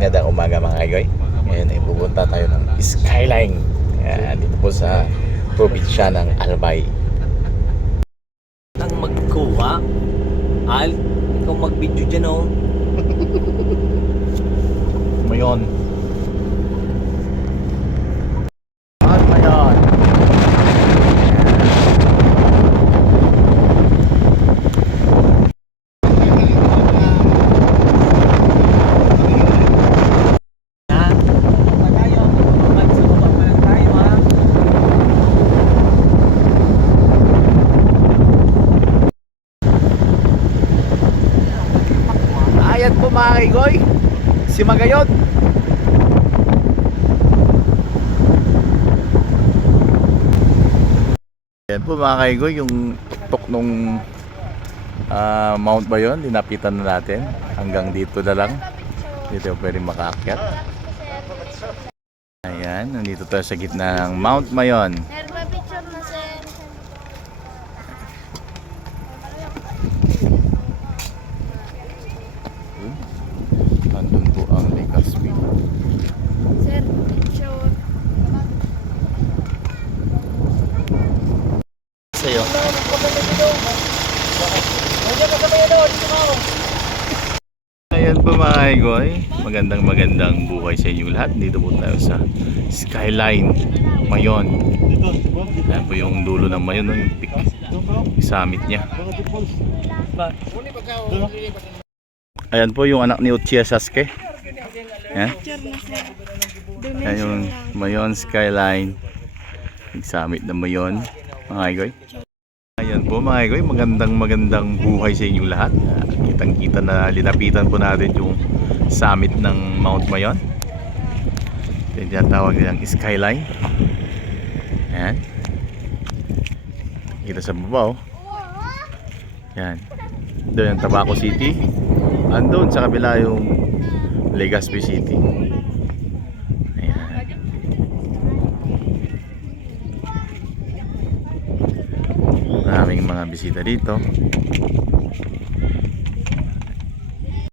Magandang umaga mga kaigoy. Ngayon ay pupunta tayo ng Skyline. Dito po sa probinsya ng Albay. Nang magkuha, Al, ikaw mag-video dyan oh. Mayon. At mayon. Ha? Pa tayo, magsubaba pa lang tayo ha. Ayan po mga kaigoy, si Magayot. Ayan po mga kaigoy, yung tuktok nung Mount Bayon, dinapitan na natin. Hanggang dito na lang. Dito pwede makaakyat. Ayan, nandito tayo sa gitna ng Mount Mayon. Sir, picture na sir. Andun po ang Legazpi. Sir, picture. Sa'yo. Ayan po mga kaigoy, magandang buhay sa inyo lahat. Dito po tayo sa Skyline Mayon. Ayan po yung dulo ng Mayon, no? Yung peak, yung summit niya. Ayan po yung anak ni Uchiha Sasuke. Ayan. Ayan yung Mayon Skyline, yung summit ng Mayon mga kaigoy. Ayan po mga kaigoy, magandang buhay sa inyo lahat. Kitang kita na linapitan po natin yung summit ng Mount Mayon. Ito yung tinatawag nilang Skyline. Ayan. Kita sa baba oh. Ayan. Doon yung Tabaco City. Andun sa kabila yung Legazpi City. Ayan. Maraming mga bisita dito.